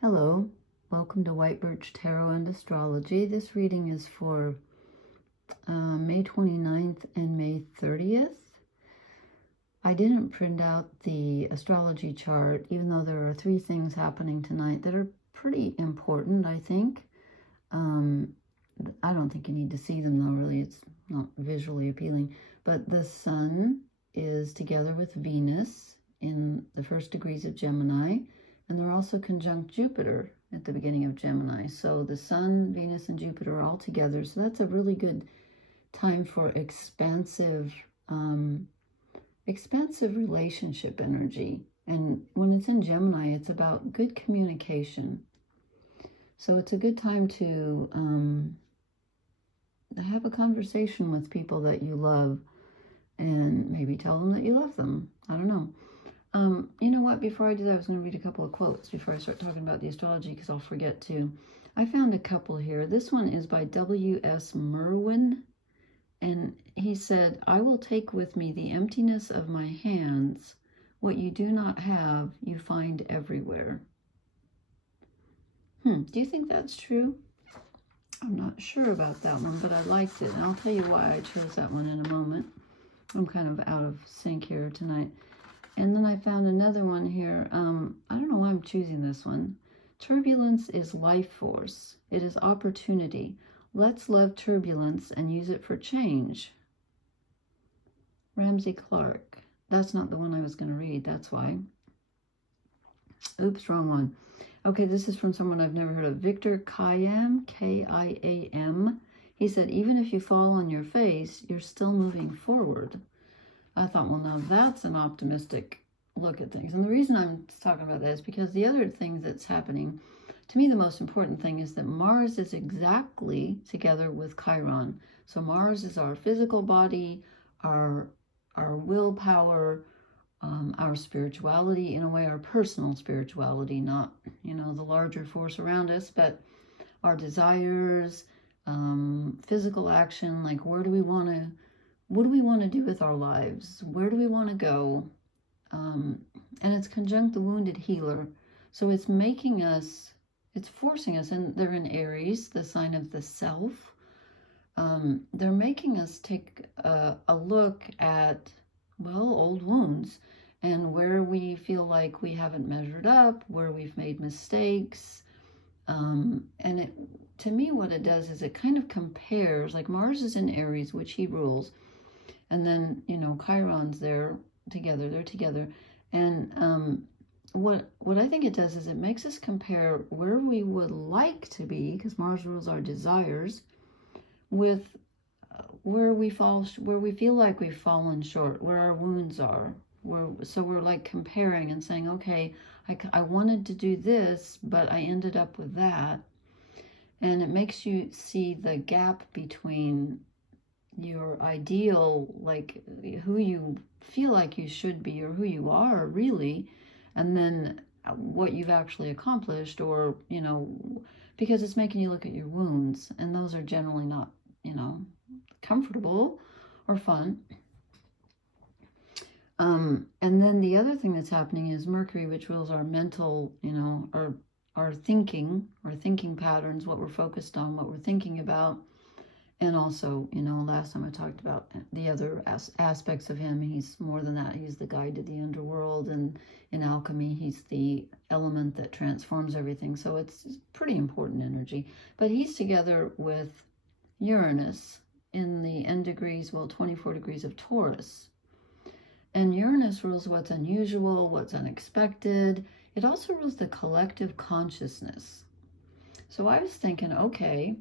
Hello, welcome to White Birch Tarot and Astrology. This reading is for May 29th and May 30th. I didn't print out the astrology chart, even though there are 3 things happening tonight that are pretty important, I think. I don't think you need to see them, though, really. It's not visually appealing. But the Sun is together with Venus in the 1st degrees of Gemini. And they're also conjunct Jupiter at the beginning of Gemini. So the Sun, Venus, and Jupiter are all together. So that's a really good time for expansive relationship energy. And when it's in Gemini, it's about good communication. So it's a good time to have a conversation with people that you love and maybe tell them that you love them. I don't know. You know what? Before I do that, I was going to read a couple of quotes before I start talking about the astrology, because I'll forget to. I found a couple here. This one is by W.S. Merwin, and he said, "I will take with me the emptiness of my hands. What you do not have, you find everywhere." Do you think that's true? I'm not sure about that one, but I liked it, and I'll tell you why I chose that one in a moment. I'm kind of out of sync here tonight. And then I found another one here. I don't know why I'm choosing this one. Turbulence is life force. It is opportunity. Let's love turbulence and use it for change. Ramsey Clark. That's not the one I was going to read. That's why. Oops, wrong one. Okay, this is from someone I've never heard of. Victor Kiam, K-I-A-M. He said, even if you fall on your face, you're still moving forward. I thought, well, now that's an optimistic look at things. And the reason I'm talking about that is because the other things that's happening, to me, the most important thing is that Mars is exactly together with Chiron. So Mars is our physical body, our willpower, our spirituality, in a way, our personal spirituality, not, the larger force around us, but our desires, physical action, like what do we want to do with our lives? Where do we want to go? And it's conjunct the wounded healer. So it's making us, it's forcing us, and they're in Aries, the sign of the self. They're making us take a look at, well, old wounds and where we feel like we haven't measured up, where we've made mistakes. And it, to me, what it does is it kind of compares, like Mars is in Aries, which he rules. And then, Chiron's there together, they're together. And what I think it does is it makes us compare where we would like to be, because Mars rules our desires, with where we feel like we've fallen short, where our wounds are. So we're like comparing and saying, okay, I wanted to do this, but I ended up with that. And it makes you see the gap between your ideal, like who you feel like you should be or who you are really, and then what you've actually accomplished, or, because it's making you look at your wounds, and those are generally not, comfortable or fun. And then the other thing that's happening is Mercury, which rules our mental, our thinking patterns, what we're focused on, what we're thinking about. And also, last time I talked about the other aspects of him. He's more than that. He's the guide to the underworld. And in alchemy, he's the element that transforms everything. So it's pretty important energy. But he's together with Uranus in the end degrees, 24 degrees of Taurus. And Uranus rules what's unusual, what's unexpected. It also rules the collective consciousness. So I was thinking, okay,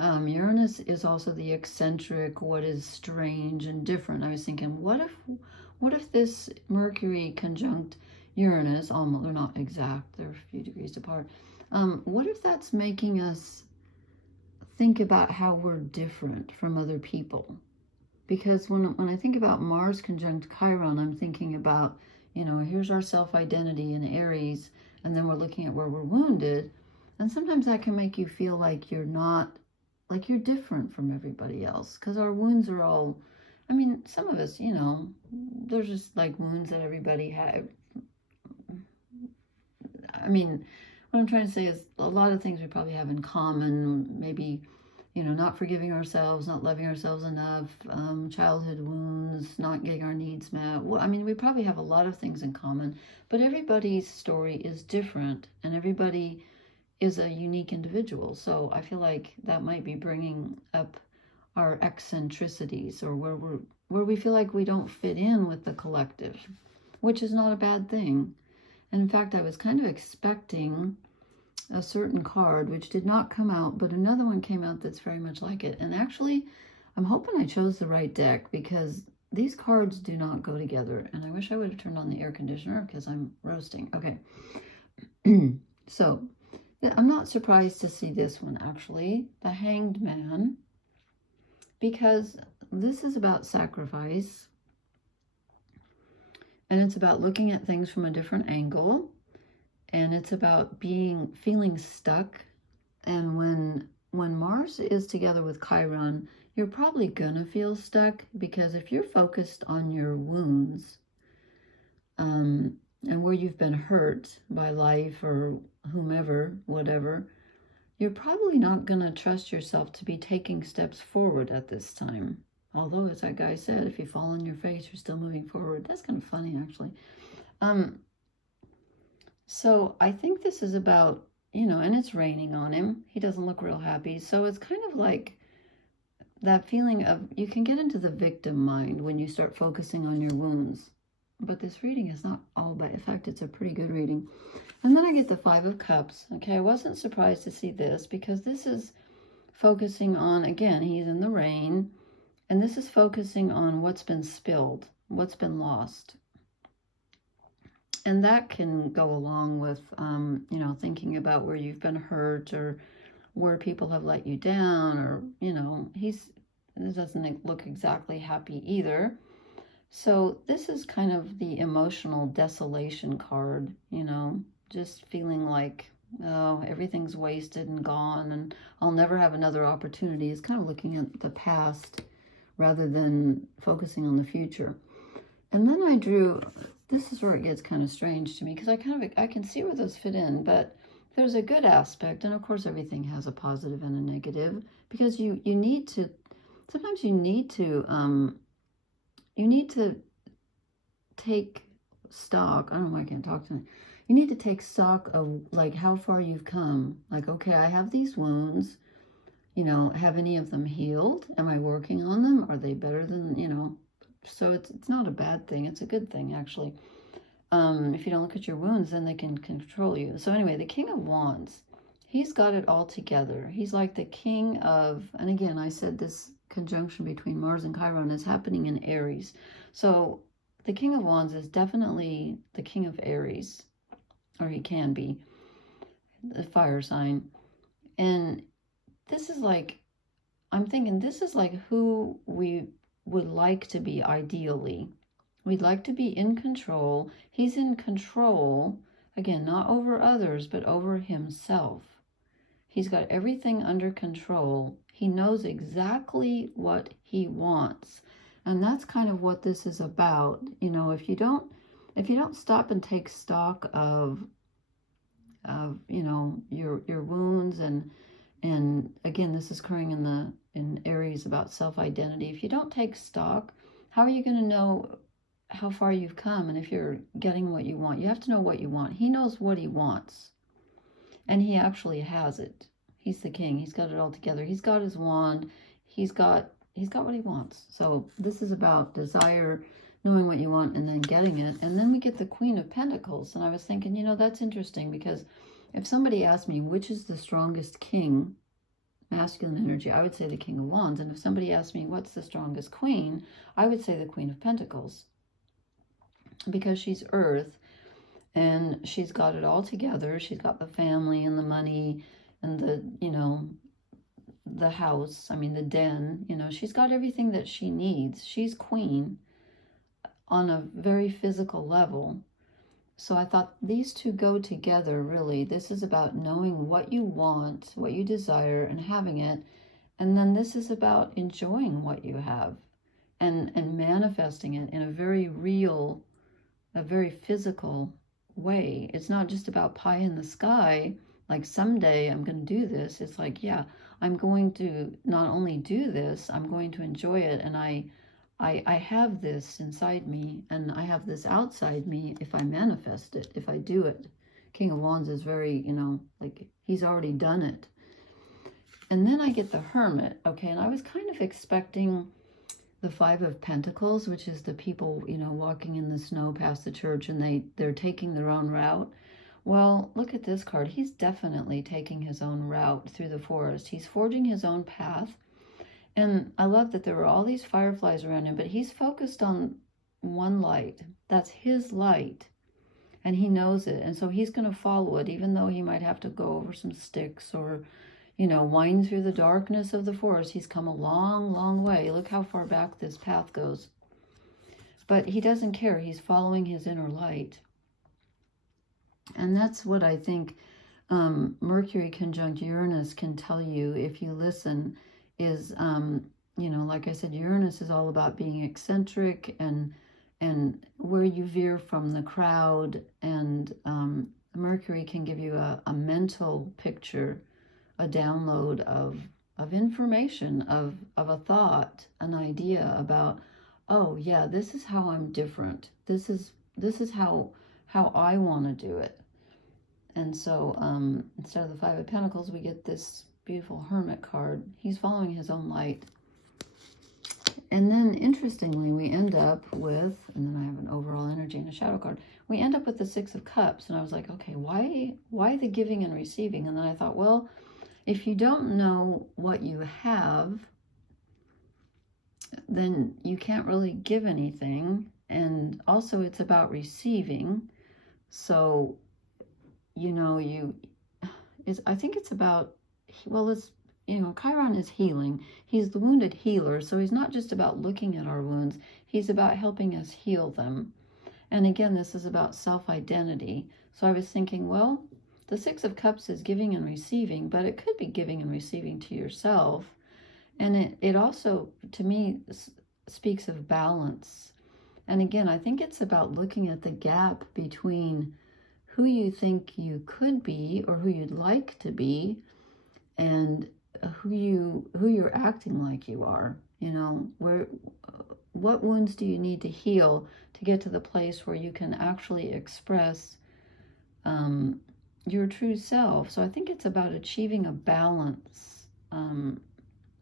Uranus is also the eccentric, what is strange and different. I was thinking, what if this Mercury conjunct Uranus, almost, they're not exact, they're a few degrees apart. What if that's making us think about how we're different from other people? Because when I think about Mars conjunct Chiron, I'm thinking about, here's our self-identity in Aries, and then we're looking at where we're wounded. And sometimes that can make you feel like you're not, like you're different from everybody else, because our wounds are all, some of us, there's just like wounds that everybody have. I mean, what I'm trying to say is a lot of things we probably have in common. Maybe, you know, not forgiving ourselves, not loving ourselves enough, childhood wounds, not getting our needs met. Well, I mean, we probably have a lot of things in common, but everybody's story is different, and everybody is a unique individual. So I feel like that might be bringing up our eccentricities, or where we feel like we don't fit in with the collective, which is not a bad thing. And in fact, I was kind of expecting a certain card, which did not come out, but another one came out that's very much like it. And actually, I'm hoping I chose the right deck, because these cards do not go together. And I wish I would have turned on the air conditioner because I'm roasting. Okay. So I'm not surprised to see this one, actually, the Hanged Man, because this is about sacrifice, and it's about looking at things from a different angle, and it's about feeling stuck. And when Mars is together with Chiron, you're probably gonna feel stuck, because if you're focused on your wounds, and where you've been hurt by life or whomever, whatever, you're probably not going to trust yourself to be taking steps forward at this time. Although, as that guy said, if you fall on your face, you're still moving forward. That's kind of funny, actually. So I think this is about, you know, and it's raining on him. He doesn't look real happy. So it's kind of like that feeling of, you can get into the victim mind when you start focusing on your wounds. But this reading is not all by effect. It's a pretty good reading. And then I get the Five of Cups. Okay, I wasn't surprised to see this, because this is focusing on, again, he's in the rain, and this is focusing on what's been spilled, what's been lost. And that can go along with, you know, thinking about where you've been hurt, or where people have let you down, or, you know, this doesn't look exactly happy either. So this is kind of the emotional desolation card, you know, just feeling like, oh, everything's wasted and gone, and I'll never have another opportunity. It's kind of looking at the past rather than focusing on the future. And then I drew, this is where it gets kind of strange to me, because I can see where those fit in, but there's a good aspect, and of course everything has a positive and a negative, because you need to, sometimes you need to take stock. I don't know why I can't talk tonight. You need to take stock of, like, how far you've come. Like, okay, I have these wounds, you know, have any of them healed? Am I working on them? Are they better than, you know? So it's not a bad thing. It's a good thing, actually. If you don't look at your wounds, then they can control you. So anyway, the King of Wands, he's got it all together. He's like the king of, and again, I said this conjunction between Mars and Chiron is happening in Aries. So the King of Wands is definitely the king of Aries, or he can be, the fire sign. And this is like, I'm thinking this is like who we would like to be ideally. We'd like to be in control. He's in control, again, not over others, but over himself. He's got everything under control. He knows exactly what he wants. And that's kind of what this is about. You know, if you don't stop and take stock of you know, your wounds, and again, this is occurring in Aries about self-identity. If you don't take stock, how are you going to know how far you've come, and if you're getting what you want? You have to know what you want. He knows what he wants, and he actually has it. He's the king. He's got it all together. He's got his wand. He's got what he wants. So this is about desire, knowing what you want, and then getting it. And then we get the Queen of Pentacles. And I was thinking, you know, that's interesting, because if somebody asked me which is the strongest king, masculine energy, I would say the King of Wands. And if somebody asked me what's the strongest queen, I would say the Queen of Pentacles, because she's earth, and she's got it all together. She's got the family and the money and the, you know, the house, I mean, the den, you know, she's got everything that she needs. She's queen on a very physical level. So I thought these two go together, really. This is about knowing what you want, what you desire, and having it. And then this is about enjoying what you have and manifesting it in a very real, a very physical way. It's not just about pie in the sky, like someday I'm going to do this. It's like, yeah, I'm going to not only do this, I'm going to enjoy it. And I have this inside me, and I have this outside me if I manifest it, if I do it. King of Wands is very, you know, like he's already done it. And then I get the Hermit, okay, and I was kind of expecting the Five of Pentacles, which is the people, you know, walking in the snow past the church, and they're taking their own route. Well, look at this card. He's definitely taking his own route through the forest. He's forging his own path. And I love that there were all these fireflies around him, but he's focused on one light. That's his light. And he knows it. And so he's going to follow it, even though he might have to go over some sticks or, you know, wind through the darkness of the forest. He's come a long, long way. Look how far back this path goes. But he doesn't care. He's following his inner light. And that's what I think Mercury conjunct Uranus can tell you if you listen is, you know, like I said, Uranus is all about being eccentric and where you veer from the crowd. And Mercury can give you a mental picture, a download of information, of a thought, an idea about, oh yeah, this is how I'm different. This is how I want to do it. And so instead of the Five of Pentacles, we get this beautiful Hermit card. He's following his own light. And then interestingly, we end up with, and then I have an overall energy and a shadow card. We end up with the Six of Cups. And I was like, okay, why the giving and receiving? And then I thought, well, if you don't know what you have, then you can't really give anything. And also it's about receiving. So, you know, I think it's about, well, it's, you know, Chiron is healing. He's the wounded healer. So he's not just about looking at our wounds. He's about helping us heal them. And again, this is about self-identity. So I was thinking, well, the Six of Cups is giving and receiving, but it could be giving and receiving to yourself. And it also, to me, speaks of balance. And again, I think it's about looking at the gap between who you think you could be or who you'd like to be and who you're acting like you are. You know, what wounds do you need to heal to get to the place where you can actually express your true self? So I think it's about achieving a balance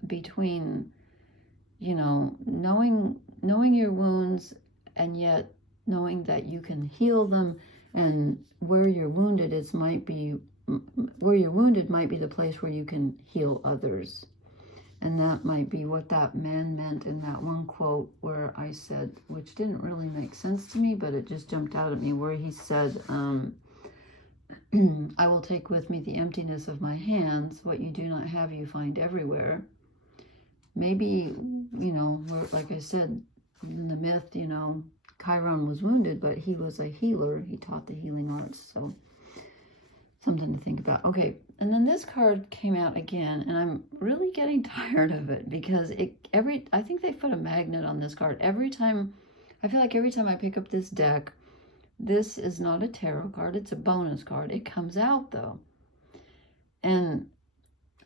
between, you know, knowing your wounds and yet knowing that you can heal them, and where you're wounded might be the place where you can heal others. And that might be what that man meant in that one quote where I said, which didn't really make sense to me, but it just jumped out at me, where he said, I will take with me the emptiness of my hands. What you do not have, you find everywhere. Maybe, you know, like I said, in the myth, you know, Chiron was wounded, but he was a healer. He taught the healing arts. So something to think about. Okay, and then this card came out again, and I'm really getting tired of it because I think they put a magnet on this card. I feel like every time I pick up this deck, this is not a tarot card, it's a bonus card. It comes out though. And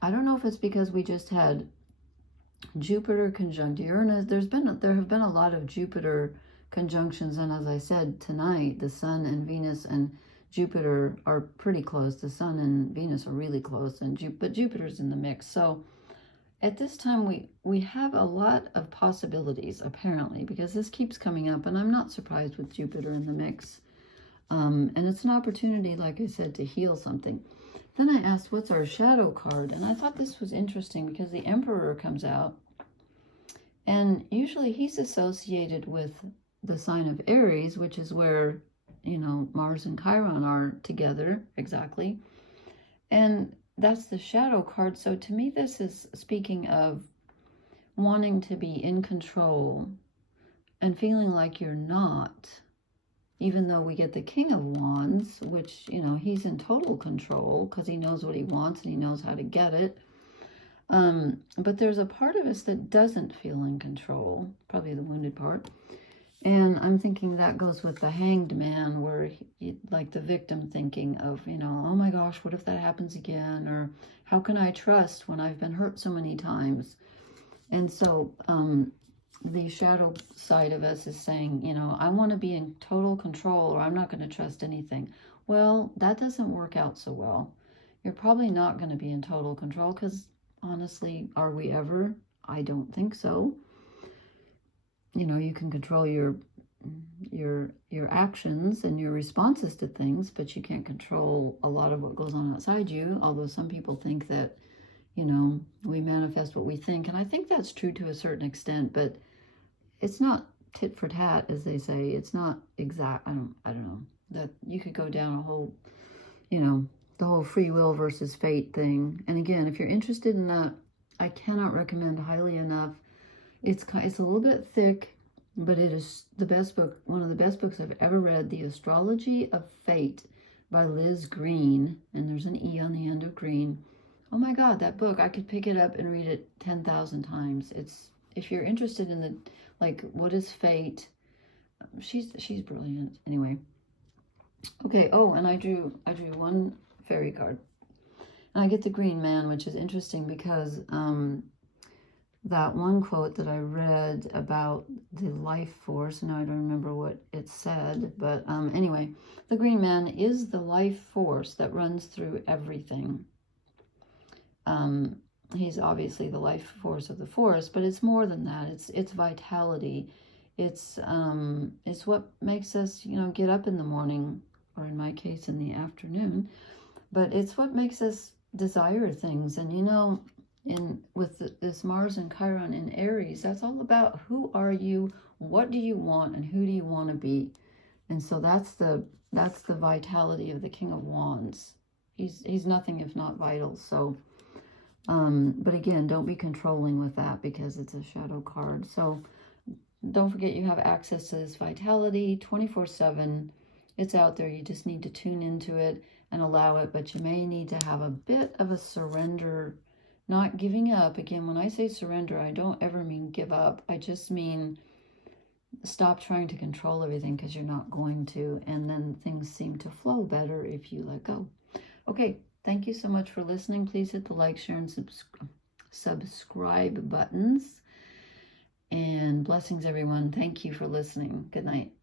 I don't know if it's because we just had Jupiter conjunct Uranus. There have been a lot of Jupiter conjunctions, and as I said tonight, the Sun and Venus and Jupiter are pretty close. The Sun and Venus are really close, but Jupiter's in the mix. So at this time, we have a lot of possibilities, apparently, because this keeps coming up, and I'm not surprised with Jupiter in the mix. And it's an opportunity, like I said, to heal something. Then I asked, what's our shadow card? And I thought this was interesting because the Emperor comes out, and usually he's associated with the sign of Aries, which is where, you know, Mars and Chiron are together, exactly. And that's the shadow card. So to me, this is speaking of wanting to be in control and feeling like you're not, even though we get the King of Wands, which, you know, he's in total control because he knows what he wants and he knows how to get it. But there's a part of us that doesn't feel in control, probably the wounded part. And I'm thinking that goes with the Hanged Man, where like the victim thinking of, you know, oh my gosh, what if that happens again? Or how can I trust when I've been hurt so many times? And so the shadow side of us is saying, you know, I want to be in total control, or I'm not going to trust anything. Well, that doesn't work out so well. You're probably not going to be in total control, because honestly, are we ever? I don't think so. You know, you can control your actions and your responses to things, but you can't control a lot of what goes on outside you. Although some people think that, you know, we manifest what we think, and I think that's true to a certain extent, but it's not tit for tat, as they say. It's not exact. I don't know, that you could go down a whole, you know, the whole free will versus fate thing. And again, if you're interested in that, I cannot recommend highly enough. It's a little bit thick, but it is the best book, one of the best books I've ever read, The Astrology of Fate by Liz Green, and there's an E on the end of Green. Oh my God, that book, I could pick it up and read it 10,000 times. It's, if you're interested in the, like, what is fate? She's brilliant. Anyway. Okay, oh, and I drew one fairy card. And I get the Green Man, which is interesting because that one quote that I read about the life force, now I don't remember what it said, but anyway, the Green Man is the life force that runs through everything. He's obviously the life force of the forest, but it's more than that. It's vitality. It's what makes us, you know, get up in the morning, or in my case, in the afternoon. But it's what makes us desire things. And, you know, with this Mars and Chiron in Aries, that's all about who are you, what do you want, and who do you want to be. And so that's the vitality of the King of Wands. He's nothing if not vital. So but again, don't be controlling with that, because it's a shadow card. So don't forget, you have access to this vitality 24/7. It's out there. You just need to tune into it and allow it, but you may need to have a bit of a surrender, not giving up. Again, when I say surrender, I don't ever mean give up. I just mean stop trying to control everything, because you're not going to, and then things seem to flow better if you let go. Okay, thank you so much for listening. Please hit the like, share, and subscribe buttons. And blessings, everyone. Thank you for listening. Good night.